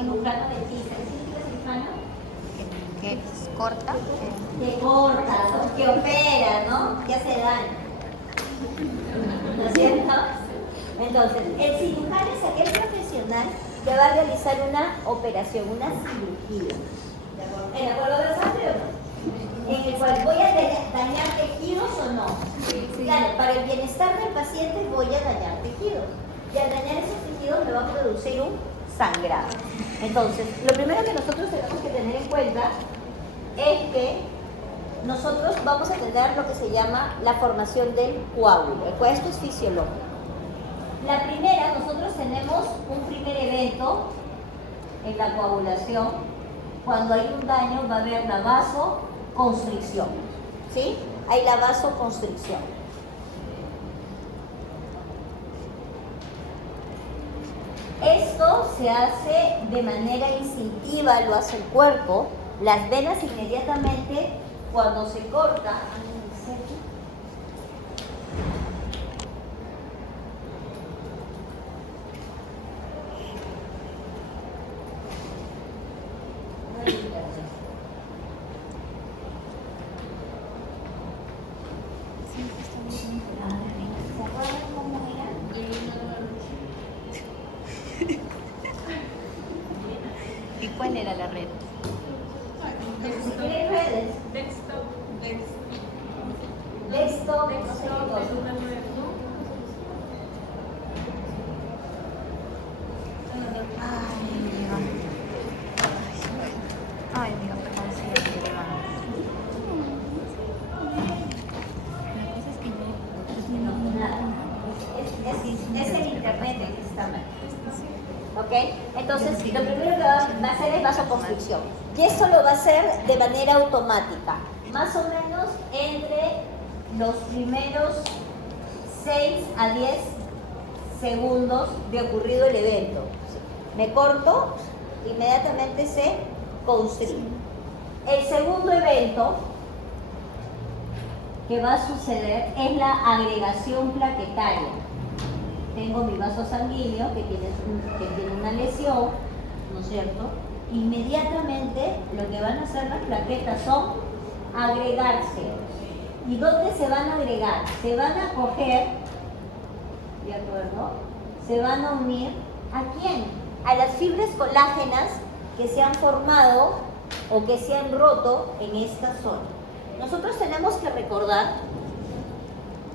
cirujano dentista. ¿Qué significa cirujano? Que corta. Que corta, ¿no? Que opera, ¿no? Que hace daño. ¿No es cierto? Entonces, el cirujano es aquel profesional que va a realizar una operación, una cirugía. ¿En acuerdo versátil o no? En el cual voy a dañar tejidos o no. Claro, para el bienestar del paciente voy a dañar tejidos. Y al dañar esos tejidos me va a producir un sangrado. Entonces, lo primero que nosotros tenemos que tener en cuenta es que nosotros vamos a tener lo que se llama la formación del coágulo. Esto es fisiológico. La primera, nosotros tenemos un primer evento en la coagulación. Cuando hay un daño va a haber la vasoconstricción. ¿Sí? Hay la vasoconstricción. Esto se hace de manera instintiva, lo hace el cuerpo. Las venas inmediatamente, cuando se corta, ¿Y cuál era la red? si quieren redes, desktop, no sé qué cosa. Ay, Dios, ¿cómo se llama? La cosa es que no. Nada. Es el internet el que está mal. ¿Ok? Entonces, lo primero que va a hacer es vasoconstricción. Y esto lo va a hacer de manera automática. Más o menos entre los primeros 6 a 10 segundos de ocurrido el evento. Me corto, inmediatamente se constricte. El segundo evento que va a suceder es la agregación plaquetaria. Tengo mi vaso sanguíneo que tiene una lesión, ¿no es cierto? Inmediatamente lo que van a hacer las plaquetas son agregarse. ¿Y dónde se van a agregar? Se van a coger, ¿de acuerdo? Se van a unir, ¿a quién? A las fibras colágenas que se han formado o que se han roto en esta zona. Nosotros tenemos que recordar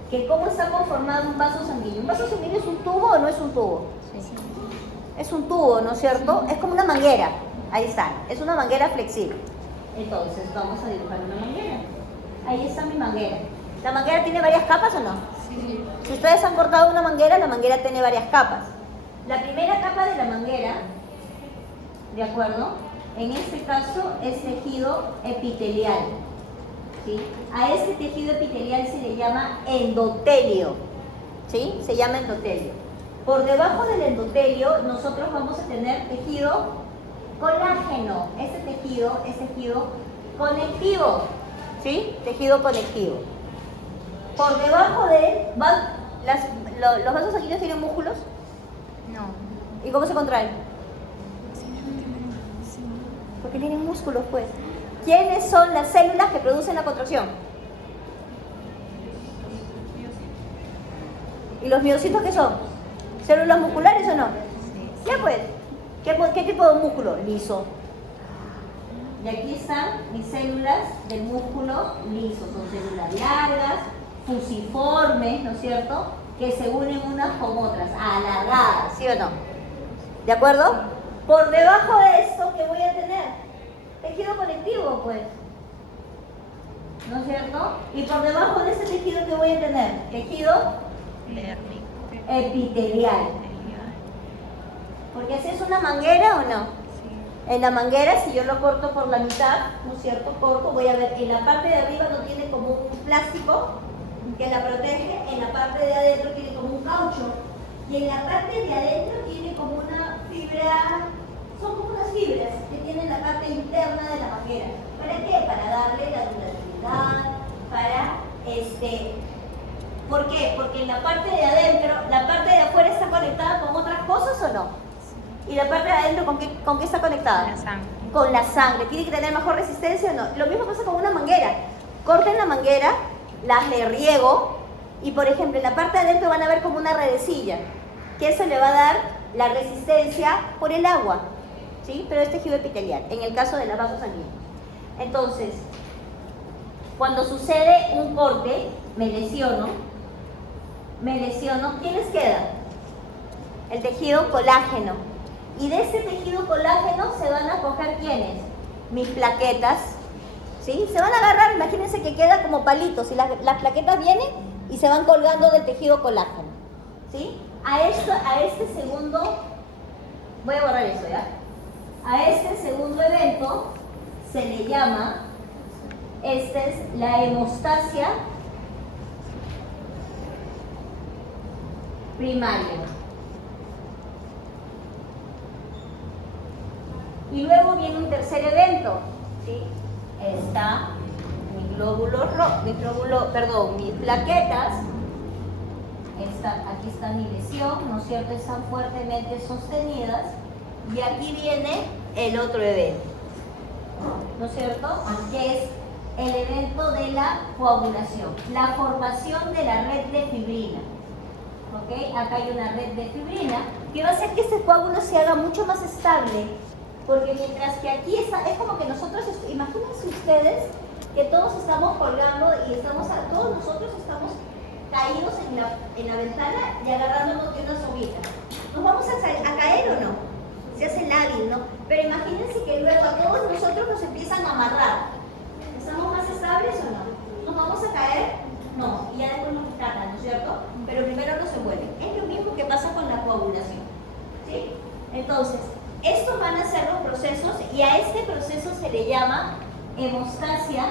que cómo está conformado un vaso sanguíneo. ¿Un vaso sanguíneo es un tubo o no es un tubo? Sí. Es un tubo, ¿no es cierto? Es como una manguera. Ahí está. Es una manguera flexible. Entonces, vamos a dibujar una manguera. Ahí está mi manguera. ¿La manguera tiene varias capas o no? Sí. Si ustedes han cortado una manguera, la manguera tiene varias capas. La primera capa de la manguera, ¿de acuerdo? En este caso es tejido epitelial. ¿Sí? A este tejido epitelial se le llama endotelio. ¿Sí? Se llama endotelio. Por debajo del endotelio nosotros vamos a tener tejido colágeno. Este tejido es tejido conectivo. ¿Sí? Tejido conectivo. Por debajo de él los vasos sanguíneos tienen músculos. No. ¿Y cómo se contraen? Porque tienen músculos, pues. ¿Quiénes son las células que producen la contracción? ¿Y los miocitos qué son? ¿Células musculares o no? Sí. Ya pues. ¿Qué tipo de músculo? Liso. Y aquí están mis células del músculo liso. Son células largas, fusiformes, ¿no es cierto? Que se unen unas con otras, alargadas, ¿sí o no? ¿De acuerdo? Por debajo de esto, ¿qué voy a tener? Tejido conectivo, pues. ¿No es cierto? Y por debajo de ese tejido, ¿qué voy a tener? Tejido epitelial. Porque así es una manguera o no. Sí. En la manguera, si yo lo corto por la mitad, ¿no es cierto? Corto, voy a ver, en la parte de arriba no tiene como un plástico que la protege, en la parte de adentro tiene como un caucho, y en la parte de adentro tiene como una fibra, son como unas fibras que tienen la parte interna de la manguera. ¿Para qué? Para darle la durabilidad, ¿por qué? Porque en la parte de adentro, la parte de afuera está conectada con otras cosas o no. ¿Y la parte de adentro con qué está conectada? La sangre. Con la sangre. ¿Tiene que tener mejor resistencia o no? Lo mismo pasa con una manguera. Corten la manguera, las de riego, y por ejemplo, en la parte de adentro van a ver como una redecilla, que eso le va a dar la resistencia por el agua, ¿sí? Pero es tejido epitelial, en el caso de los vasos sanguíneos. Entonces, cuando sucede un corte, me lesiono, ¿qué les queda? El tejido colágeno. Y de ese tejido colágeno se van a coger ¿quiénes? Mis plaquetas, ¿sí? Se van a agarrar, imagínense que queda como palitos, y las plaquetas vienen y se van colgando del tejido colágeno, ¿sí? A este segundo, voy a borrar eso, ¿ya? A este segundo evento se le llama, esta es la hemostasia primaria. Y luego viene un tercer evento, ¿sí? Está mis plaquetas, aquí está mi lesión, ¿no es cierto? Están fuertemente sostenidas, y aquí viene el otro evento, ¿no es cierto? Que es el evento de la coagulación, la formación de la red de fibrina. ¿Ok? Acá hay una red de fibrina que va a hacer que este coágulo se haga mucho más estable, porque mientras que aquí está, es como que nosotros, imagínense ustedes que todos estamos colgando y todos nosotros estamos caídos en la ventana y agarrándonos de una soguita. ¿Nos vamos a caer o no? Se hace lábil, ¿no? Pero imagínense que luego a todos nosotros nos empiezan a amarrar. ¿Estamos más estables o no? ¿Nos vamos a caer? No, y ya después nos tratan, ¿no es cierto? Pero primero no se mueven. Es lo mismo que pasa con la coagulación, ¿sí? Entonces, estos van a ser los procesos, y a este proceso se le llama hemostasia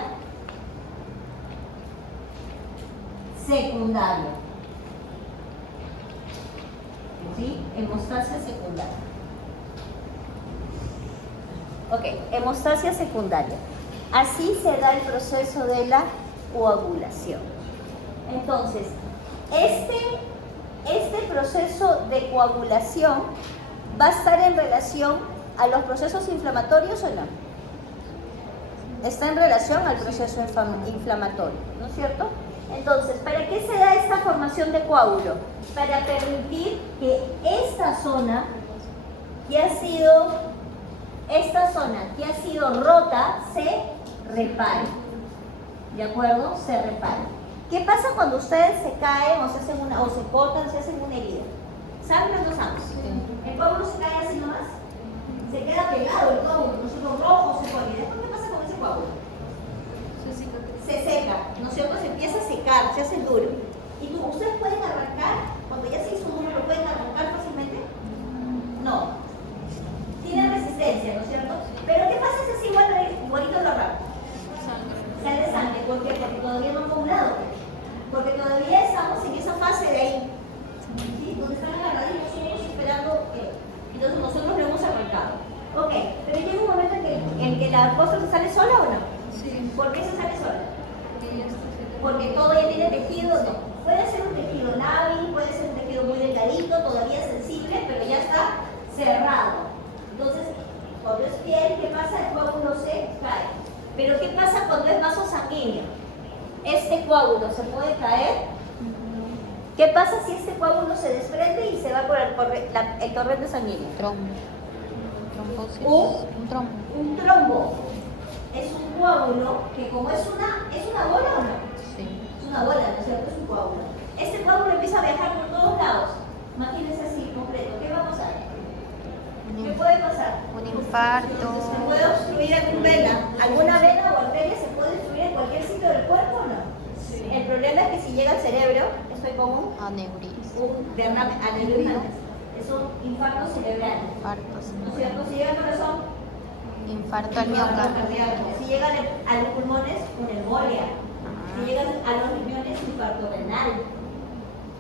secundaria. ¿Sí? Hemostasia secundaria. Ok, hemostasia secundaria. Así se da el proceso de la coagulación. Entonces, este proceso de coagulación va a estar en relación a los procesos inflamatorios o no. Está en relación al proceso inflamatorio, ¿no es cierto? Entonces, ¿para qué se da esta formación de coágulo? Para permitir que esta zona que ha sido rota se repare. ¿De acuerdo? Se repare. ¿Qué pasa cuando ustedes se caen o se cortan, se hacen una herida? ¿Saben o no saben? El coágulo se cae así nomás. Se queda pegado el coágulo, ¿no es cierto? Rojo se pone. ¿Después qué pasa con ese coágulo? Se seca, ¿no es cierto? Se empieza a secar, se hace duro. ¿Y ustedes pueden arrancar? Cuando ya se hizo duro, ¿lo pueden arrancar fácilmente? No. Tiene resistencia, ¿no es cierto? Pero ¿qué pasa si es igualito lo arranco? Sale sangre. ¿Por qué? Porque todavía no ha coagulado. Porque todavía estamos en esa fase de ahí, ¿sí? Donde están agarraditos, nosotros esperando que... Entonces nosotros lo hemos arrancado. Ok, pero llega un momento en que la cosa se sale sola o no. Sí. ¿Por qué se sale sola? Porque todo ya tiene tejido, no. Puede ser un tejido lábil, puede ser un tejido muy delgadito, todavía sensible, pero ya está cerrado. Entonces, cuando es piel, ¿qué pasa? El coágulo se cae. Pero ¿qué pasa cuando es vaso sanguíneo? Este coágulo se puede caer. ¿Qué pasa si este coágulo se desprende y se va por el torrente sanguíneo? Trombosis. Un trombo. Un trombo es un coágulo que, como es una bola o no? Sí. Es una bola, ¿no es cierto? Es un coágulo. Este coágulo empieza a viajar por todos lados. Imagínense así, completo. ¿Qué va a pasar? ¿Qué puede pasar? Un infarto. ¿Se puede obstruir alguna vena? ¿Alguna vena o arteria se puede obstruir en cualquier sitio del cuerpo o no? Sí. El problema es que si llega al cerebro, estoy con un derrame aneurisma. Es un infarto cerebral. Infartos. ¿No es cierto? Si llega al corazón, Infarto al miocardio. cardíaco. Si llega a los pulmones, una embolia. Si llega a los riñones, infarto renal.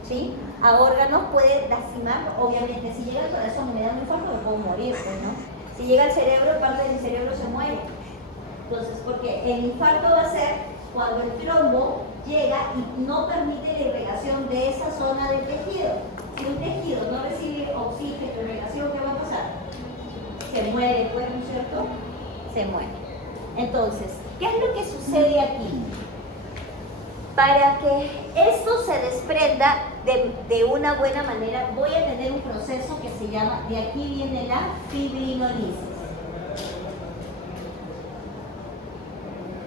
¿Sí? A órganos puede lastimar, obviamente. Si llega al corazón y me da un infarto, me puedo morir, pues, ¿no? Si llega al cerebro, parte del cerebro se muere. Entonces, porque el infarto va a ser cuando el trombo llega y no permite la irrigación de esa zona del tejido. Si un tejido no recibe oxígeno, irrigación, ¿qué va a pasar? cierto? Se muere. Entonces, ¿qué es lo que sucede aquí? Para que esto se desprenda de una buena manera, voy a tener un proceso que se llama, de aquí viene la fibrinolisis.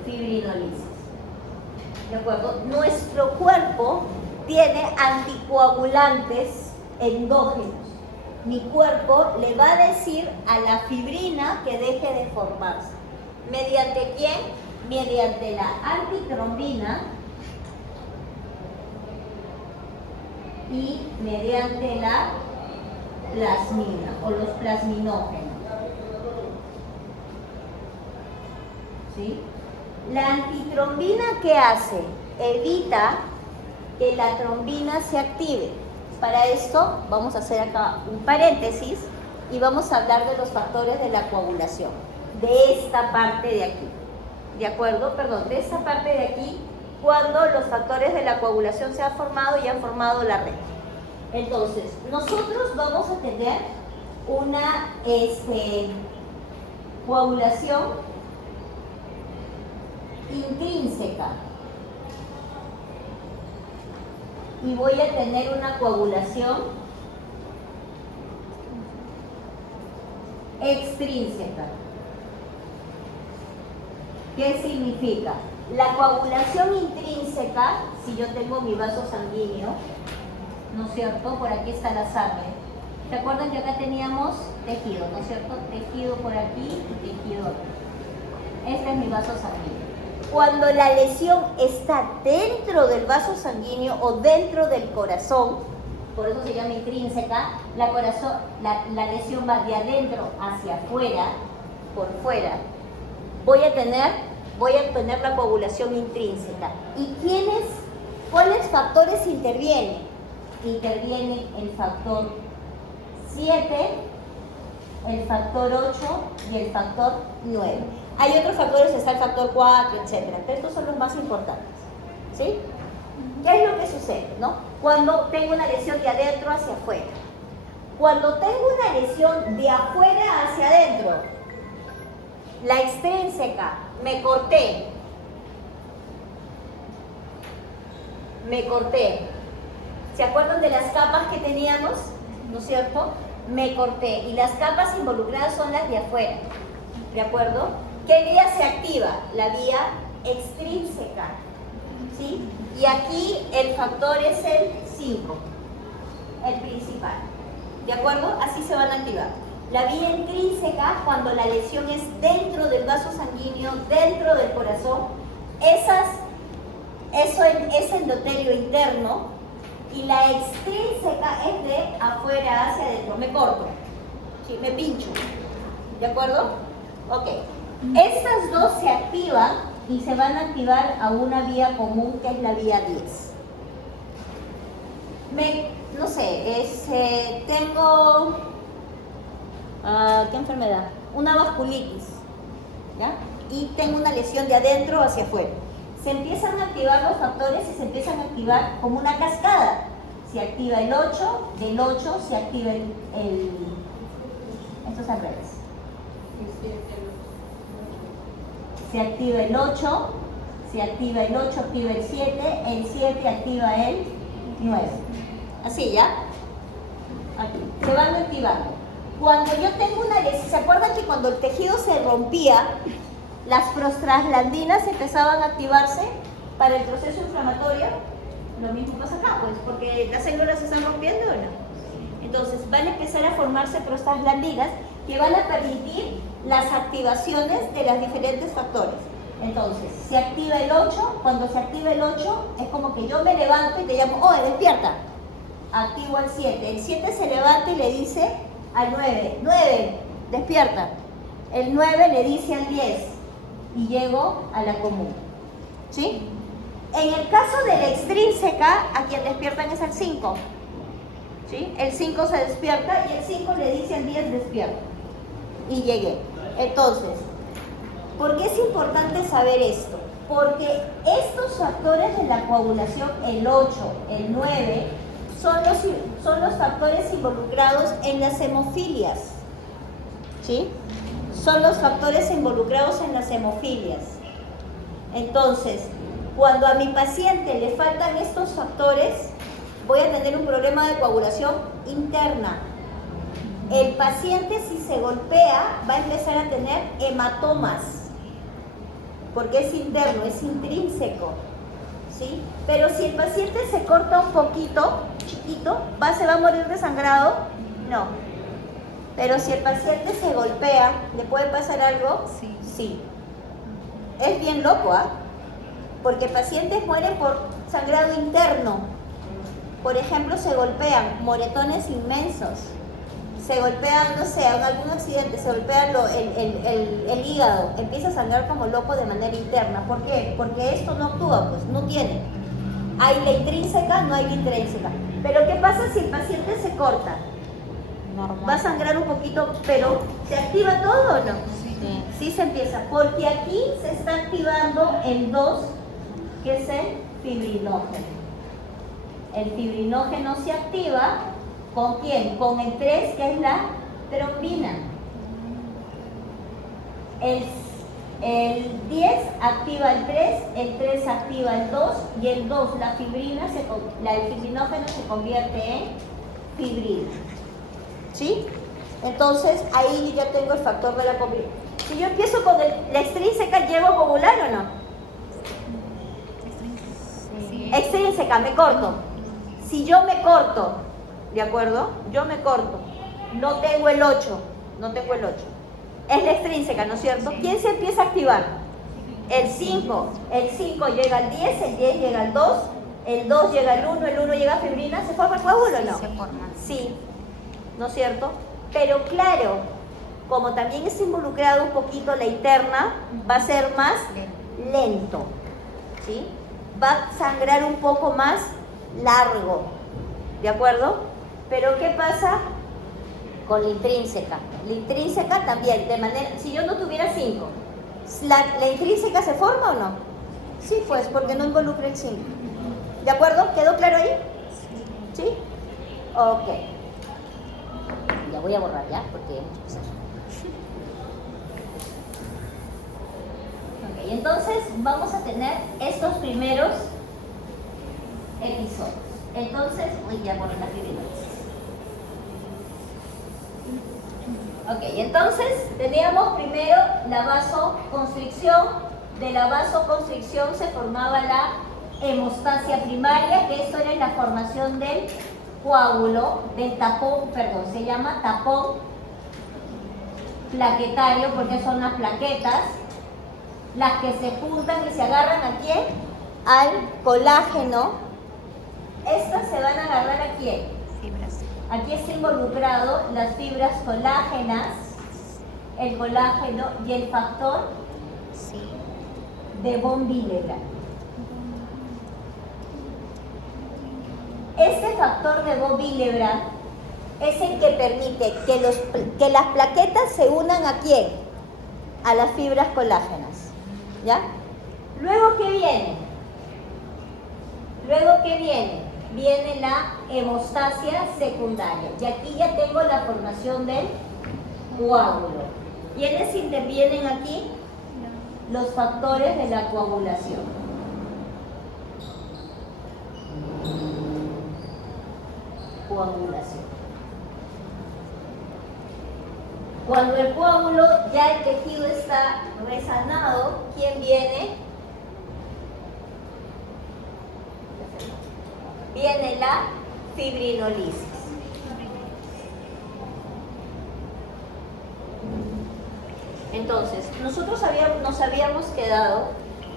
Fibrinolisis. ¿De acuerdo? Nuestro cuerpo tiene anticoagulantes endógenos. Mi cuerpo le va a decir a la fibrina que deje de formarse. ¿Mediante quién? Mediante la antitrombina y mediante la plasmina o los plasminógenos. ¿Sí? La antitrombina, ¿qué hace? Evita que la trombina se active. Para esto vamos a hacer acá un paréntesis y vamos a hablar de los factores de la coagulación, de esta parte de aquí. ¿De acuerdo? Perdón, de esta parte de aquí, cuando los factores de la coagulación se han formado y han formado la red. Entonces, nosotros vamos a tener una coagulación intrínseca y voy a tener una coagulación extrínseca. ¿Qué significa? La coagulación intrínseca, si yo tengo mi vaso sanguíneo, ¿no es cierto? Por aquí está la sangre. ¿Se acuerdan que acá teníamos tejido, ¿no es cierto? Tejido por aquí y tejido aquí. Este es mi vaso sanguíneo. Cuando la lesión está dentro del vaso sanguíneo o dentro del corazón, por eso se llama intrínseca, la lesión va de adentro hacia afuera, por fuera, voy a tener la coagulación intrínseca. ¿Y cuáles factores intervienen? Interviene el factor 7, el factor 8 y el factor 9. Hay otros factores, está el factor 4, etc. Pero estos son los más importantes. ¿Sí? ¿Qué es lo que sucede, no? Cuando tengo una lesión de adentro hacia afuera. Cuando tengo una lesión de afuera hacia adentro, la extrínseca, me corté. ¿Se acuerdan de las capas que teníamos? ¿No es cierto? Me corté. Y las capas involucradas son las de afuera. ¿De acuerdo? ¿Qué vía se activa? La vía extrínseca. ¿Sí? Y aquí el factor es el 5, el principal. ¿De acuerdo? Así se van a activar. La vía intrínseca, cuando la lesión es dentro del vaso sanguíneo, dentro del corazón, eso es endotelio interno, y la extrínseca es de afuera hacia adentro. Me corto, ¿sí? Me pincho. ¿De acuerdo? Ok. Estas dos se activan y se van a activar a una vía común que es la vía 10. No sé, tengo... ¿qué enfermedad? Una vasculitis, ¿ya? Y tengo una lesión de adentro hacia afuera. Se empiezan a activar los factores y se empiezan a activar como una cascada. Se activa el 8, del 8 se activa esto es al revés. Se activa el 8, activa el 7 activa el 9. Así, ¿ya? Aquí, se van activando. Cuando yo tengo una lesión, ¿se acuerdan que cuando el tejido se rompía, las prostaglandinas empezaban a activarse para el proceso inflamatorio? Lo mismo pasa acá, pues, porque las células se están rompiendo, ¿o no? Entonces, van a empezar a formarse prostaglandinas que van a permitir las activaciones de los diferentes factores. Entonces, se activa el 8, cuando se activa el 8, es como que yo me levanto y te llamo, ¡oh, despierta! Activo el 7. El 7 se levanta y le dice al 9, 9, despierta. El 9 le dice al 10 y llego a la común. ¿Sí? En el caso de la extrínseca, a quien despiertan es al 5. ¿Sí? El 5 se despierta y el 5 le dice al 10, despierta. Y llegué. Entonces, ¿por qué es importante saber esto? Porque estos factores de la coagulación, el 8, el 9, son los factores involucrados en las hemofilias. ¿Sí? son los factores involucrados en las hemofilias. Entonces, cuando a mi paciente le faltan estos factores, voy a tener un problema de coagulación interna. El paciente, si se golpea, va a empezar a tener hematomas, porque es interno, es intrínseco, ¿sí? Pero si el paciente se corta un poquito, chiquito, ¿se va a morir desangrado? No. Pero si el paciente se golpea, ¿le puede pasar algo? Sí. Sí. Es bien loco, ¿ah? Porque pacientes mueren por sangrado interno. Por ejemplo, se golpean, moretones inmensos. Se golpean, no sé, en algún accidente, se golpea el hígado, empieza a sangrar como loco de manera interna. ¿Por qué? Porque esto no actúa, pues, no tiene. Hay la intrínseca, no hay la intrínseca. Pero ¿qué pasa si el paciente se corta? Normal. Va a sangrar un poquito, pero ¿se activa todo o no? Sí. Sí se empieza, porque aquí se está activando el 2, que es el fibrinógeno. El fibrinógeno se activa, ¿con quién? Con el 3, que es la trombina. El 10 activa el 3, el 3 activa el 2, y el 2, el fibrinógeno se convierte en fibrina. ¿Sí? Entonces, ahí ya tengo el factor de la coagulación. Si yo empiezo con la extrínseca, ¿llego a coagular o no? Sí. Extrínseca, me corto. Si yo me corto, ¿de acuerdo? Yo me corto. No tengo el 8. Es la extrínseca, ¿no es cierto? Sí. ¿Quién se empieza a activar? El 5. El 5 llega al 10, el 10 llega al 2, el 2 llega al 1, el 1 llega a fibrina. ¿Se forma el coágulo o no? Se forma. Sí, ¿no es cierto? Pero claro, como también es involucrado un poquito la interna, va a ser más lento, ¿sí? Va a sangrar un poco más largo, ¿de acuerdo? Pero ¿qué pasa con la intrínseca? La intrínseca también, de manera, si yo no tuviera 5, ¿la intrínseca se forma o no? Sí, pues, porque no involucra el 5. ¿De acuerdo? ¿Quedó claro ahí? ¿Sí? Ok. Ya voy a borrar ya, porque ya hemos empezado. Ok, entonces vamos a tener estos primeros episodios. Entonces, ya borré la fibrinosis. Ok, entonces teníamos primero la vasoconstricción. De la vasoconstricción se formaba la hemostasia primaria, que esto era la formación del coágulo, del tapón, perdón, se llama tapón plaquetario porque son las plaquetas, las que se juntan y se agarran ¿a quién? Al colágeno. Estas se van a agarrar ¿a quién? Fibras. Aquí está involucrado las fibras colágenas, el colágeno y el factor Sí. de von Willebrand. Este factor de von Willebrand es el que permite que las plaquetas se unan ¿a quién? A las fibras colágenas. ¿Ya? Luego, ¿qué viene? Viene la hemostasia secundaria. Y aquí ya tengo la formación del coágulo. ¿Quiénes intervienen aquí? Los factores de la coagulación. Coagulación. Cuando el coágulo, ya el tejido está resanado, ¿quién viene? Viene la fibrinolisis. Entonces, nosotros nos habíamos quedado,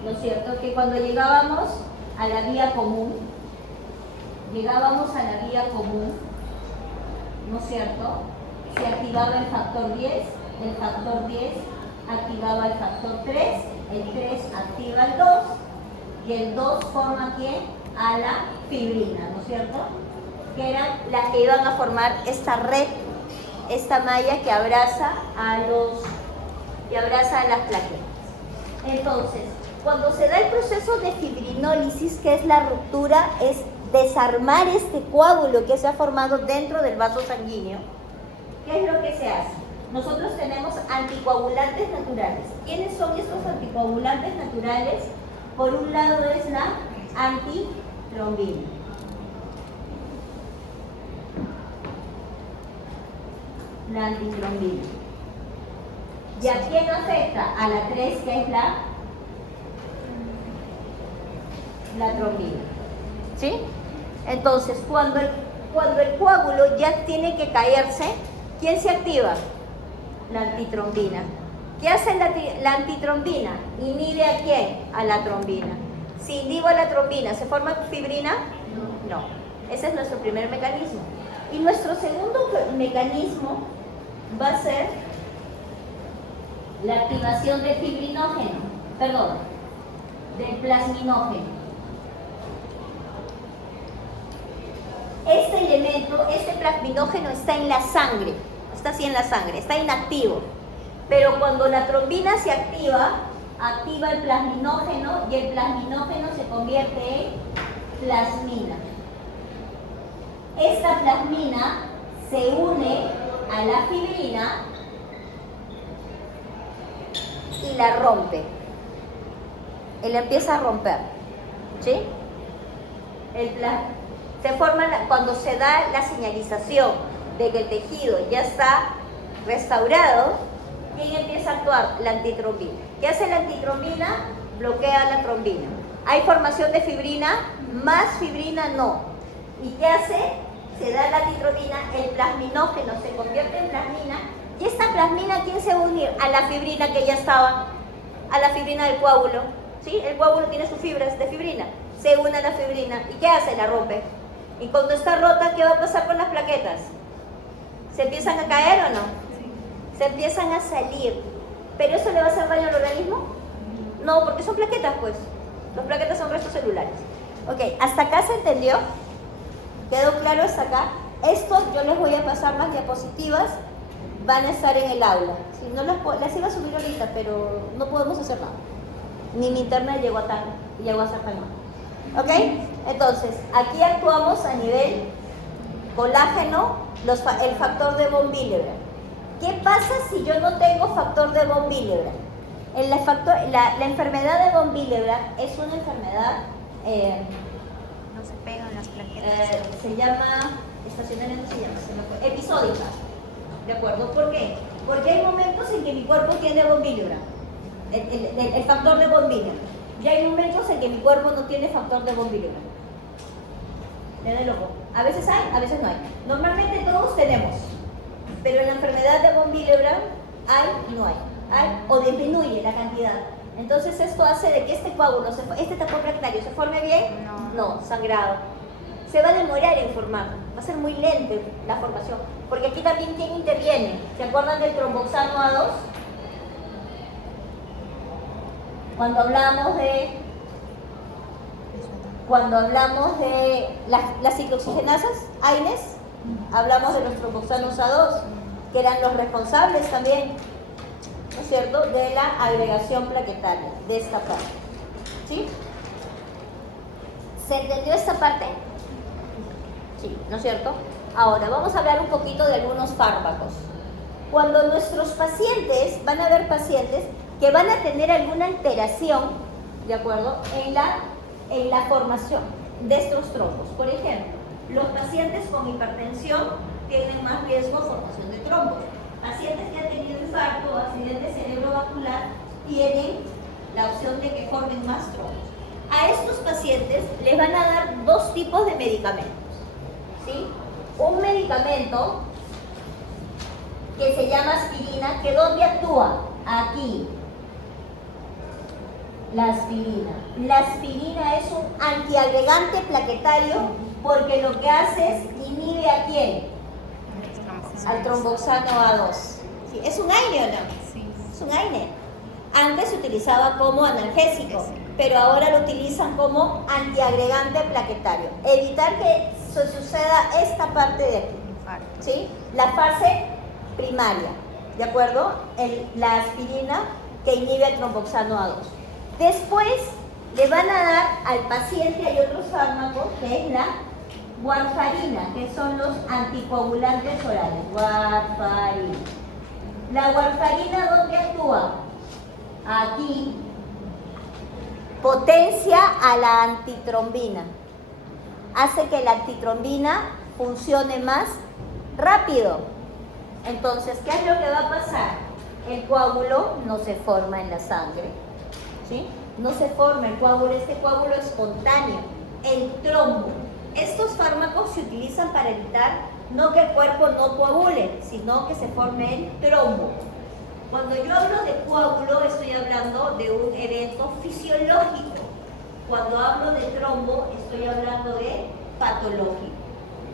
¿no es cierto?, que cuando llegábamos a la vía común, ¿no es cierto?, se activaba el factor 10, el factor 10 activaba el factor 3, el 3 activa el 2, y el 2 forma ¿quién? A la fibrina, ¿no es cierto?, que eran las que iban a formar esta red, esta malla que abraza a las plaquetas. Entonces, cuando se da el proceso de fibrinólisis, que es la ruptura, es desarmar este coágulo que se ha formado dentro del vaso sanguíneo. ¿Qué es lo que se hace? nosotros tenemos anticoagulantes naturales. ¿Quiénes son estos anticoagulantes naturales? Por un lado es la antitrombina. La antitrombina. ¿Y a quién afecta? A la 3, que es la trombina. ¿Sí? Entonces, cuando el coágulo ya tiene que caerse, ¿quién se activa? La antitrombina. ¿Qué hace la antitrombina? Inhibe a quién? A la trombina. Si inhibo a la trombina, ¿se forma fibrina? No. Ese es nuestro primer mecanismo. Y nuestro segundo mecanismo va a ser la activación del fibrinógeno, perdón, del plasminógeno. Este elemento, este plasminógeno está en la sangre, está así en la sangre, está inactivo. Pero cuando la trombina se activa el plasminógeno y el plasminógeno se convierte en plasmina. Esta plasmina se une a la fibrina y la rompe. Él empieza a romper, ¿sí? Se forma cuando se da la señalización de que el tejido ya está restaurado. ¿Quién empieza a actuar? La antitrombina. ¿Qué hace la antitrombina? Bloquea la trombina. ¿Hay formación de fibrina? Más fibrina no. ¿Y qué hace? Se da la antitrombina, el plasminógeno se convierte en plasmina. ¿Y esta plasmina quién se va a unir? A la fibrina que ya estaba, a la fibrina del coágulo. ¿Sí? El coágulo tiene sus fibras de fibrina. Se une a la fibrina. ¿Y qué hace? La rompe. Y cuando está rota, ¿qué va a pasar con las plaquetas? ¿Se empiezan a caer o no? Se empiezan a salir. ¿Pero eso le va a hacer daño al organismo? No, porque son plaquetas, pues. Las plaquetas son restos celulares. Ok, ¿hasta acá se entendió? ¿Quedó claro hasta acá? Esto yo les voy a pasar más diapositivas. Van a estar en el aula. Si no las iba a subir ahorita, pero no podemos hacer nada. Ni mi internet llegó a ser tan mal. ¿Ok? Entonces, aquí actuamos a nivel colágeno, el factor de von Willebrand. ¿Qué pasa si yo no tengo factor de von Willebrand? La enfermedad de von Willebrand es una enfermedad, No se pegan las plaquetas. se llama, estacionalmente episódica. ¿De acuerdo? ¿Por qué? Porque hay momentos en que mi cuerpo tiene von Willebrand, el factor de von Willebrand. Y hay momentos en que mi cuerpo no tiene factor de von Willebrand. Me da loco. A veces hay, a veces no hay. Normalmente todos tenemos. Pero en la enfermedad de von Willebrand hay y no hay. Hay o disminuye la cantidad. Entonces esto hace de que este coágulo, este tapón plaquetario, ¿se forme bien? No, sangrado. Se va a demorar en formar. Va a ser muy lento la formación. Porque aquí también ¿quién interviene? ¿Se acuerdan del tromboxano A2? Cuando hablamos de las ciclooxigenasas, AINES, hablamos de los tromboxanos A2, que eran los responsables también, ¿no es cierto?, de la agregación plaquetaria, de esta parte. ¿Sí? ¿Se entendió esta parte? Sí, ¿no es cierto? Ahora, vamos a hablar un poquito de algunos fármacos. Cuando nuestros pacientes, van a haber pacientes que van a tener alguna alteración, ¿de acuerdo?, en la formación de estos trombos. Por ejemplo, los pacientes con hipertensión tienen más riesgo de formación de trombos. Pacientes que han tenido infarto o accidente cerebrovascular tienen la opción de que formen más trombos. A estos pacientes les van a dar dos tipos de medicamentos, ¿sí? Un medicamento que se llama aspirina, que ¿dónde actúa? Aquí. La aspirina. La aspirina es un antiagregante plaquetario porque lo que hace es inhibe ¿a quién? Al tromboxano A2. ¿Sí? ¿Es un AINE o no? Sí. Es un AINE. Antes se utilizaba como analgésico, pero ahora lo utilizan como antiagregante plaquetario. Evitar que suceda esta parte de aquí. ¿Sí? La fase primaria, ¿de acuerdo? La aspirina que inhibe al tromboxano A2. Después le van a dar al paciente, hay otros fármacos, que es la warfarina, que son los anticoagulantes orales. Warfarina. ¿La warfarina dónde actúa? Aquí. Potencia a la antitrombina. Hace que la antitrombina funcione más rápido. Entonces, ¿qué es lo que va a pasar? El coágulo no se forma en la sangre, ¿sí? No se forma el coágulo, este coágulo espontáneo, el trombo. Estos fármacos se utilizan para evitar no que el cuerpo no coagule, sino que se forme el trombo. Cuando yo hablo de coágulo, estoy hablando de un evento fisiológico. Cuando hablo de trombo, estoy hablando de patológico.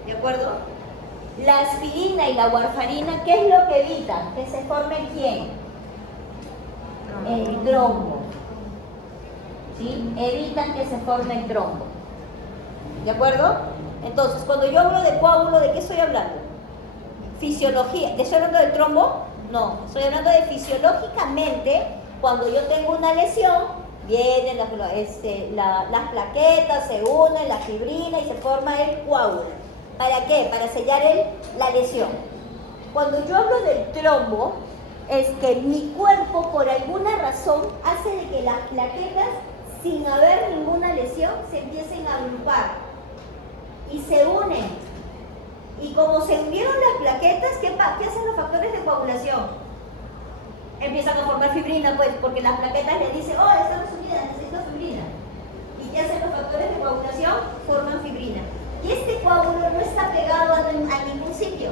¿De acuerdo? La aspirina y la warfarina, ¿qué es lo que evitan? Que se forme ¿quién? El trombo. ¿Sí? Evitan que se forme el trombo. ¿De acuerdo? Entonces, cuando yo hablo de coágulo, ¿de qué estoy hablando? Fisiología. ¿Estoy hablando del trombo? No, estoy hablando de fisiológicamente, cuando yo tengo una lesión, vienen las plaquetas, se unen, la fibrina y se forma el coágulo. ¿Para qué? Para sellar la lesión. Cuando yo hablo del trombo, es que mi cuerpo, por alguna razón, hace de que las plaquetas, sin haber ninguna lesión, se empiecen a agrupar y se unen. Y como se unieron las plaquetas, ¿qué hacen los factores de coagulación? Empiezan a formar fibrina, pues, porque las plaquetas le dicen, oh, estamos unidas, necesito fibrina. ¿Y qué hacen los factores de coagulación? Forman fibrina. Y este coágulo no está pegado a ningún sitio.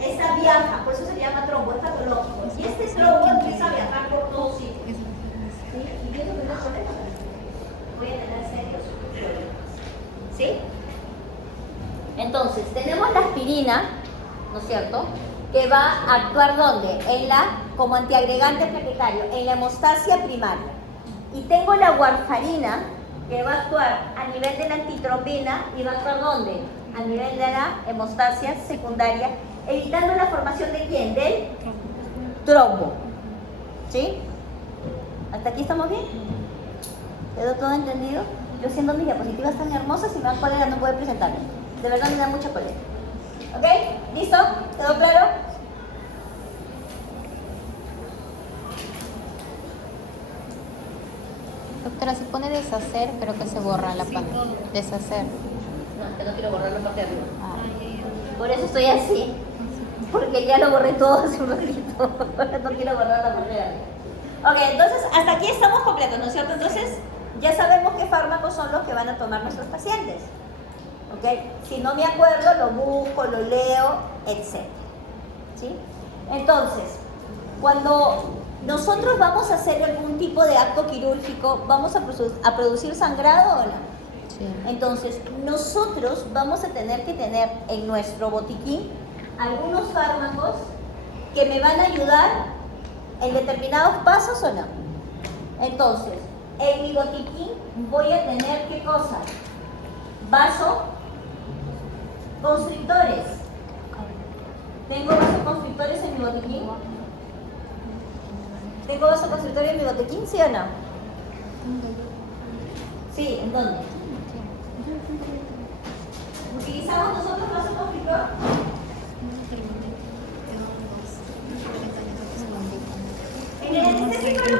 Esta viaja, por eso se llama trombo, es patológico. Y este trombo empieza a viajar por todos sitios. ¿Sí? Y yo no tengo problemas. Voy a tener serios problemas. ¿Sí? Entonces, tenemos la aspirina, ¿no es cierto?, que va a actuar ¿dónde? Como antiagregante plaquetario, en la hemostasia primaria. Y tengo la warfarina, que va a actuar a nivel de la antitrombina y va a actuar ¿dónde? A nivel de la hemostasia secundaria, evitando la formación de ¿quién? Del trombo. ¿Sí? ¿Hasta aquí estamos bien? ¿Quedó todo entendido? Yo siendo mis diapositivas tan hermosas y me dan cólera no puedo presentarme. De verdad me da mucha cólera. ¿Ok? ¿Listo? ¿Quedó claro? Doctora, si pone deshacer, creo que se borra la pantalla. Deshacer. No, que no quiero borrar la parte de arriba. Por eso estoy así. Porque ya lo borré todo hace un ratito. No quiero borrar la parte de arriba. Ok, entonces hasta aquí estamos completos, ¿no es cierto? Entonces ya sabemos qué fármacos son los que van a tomar nuestros pacientes. ¿Ok? Si no me acuerdo, lo busco, lo leo, etc. ¿Sí? Entonces, cuando nosotros vamos a hacer algún tipo de acto quirúrgico, ¿vamos a producir sangrado o no? Sí. Entonces, nosotros vamos a tener que tener en nuestro botiquín algunos fármacos que me van a ayudar en determinados pasos o no. Entonces, en mi botiquín voy a tener ¿qué cosa? Vasoconstrictores. ¿Tengo vasoconstrictores en mi botiquín? ¿Tengo vasoconstrictores en mi botiquín, sí o no? Sí, ¿en dónde? ¿Utilizamos nosotros vasoconstrictor? En el anestésico lo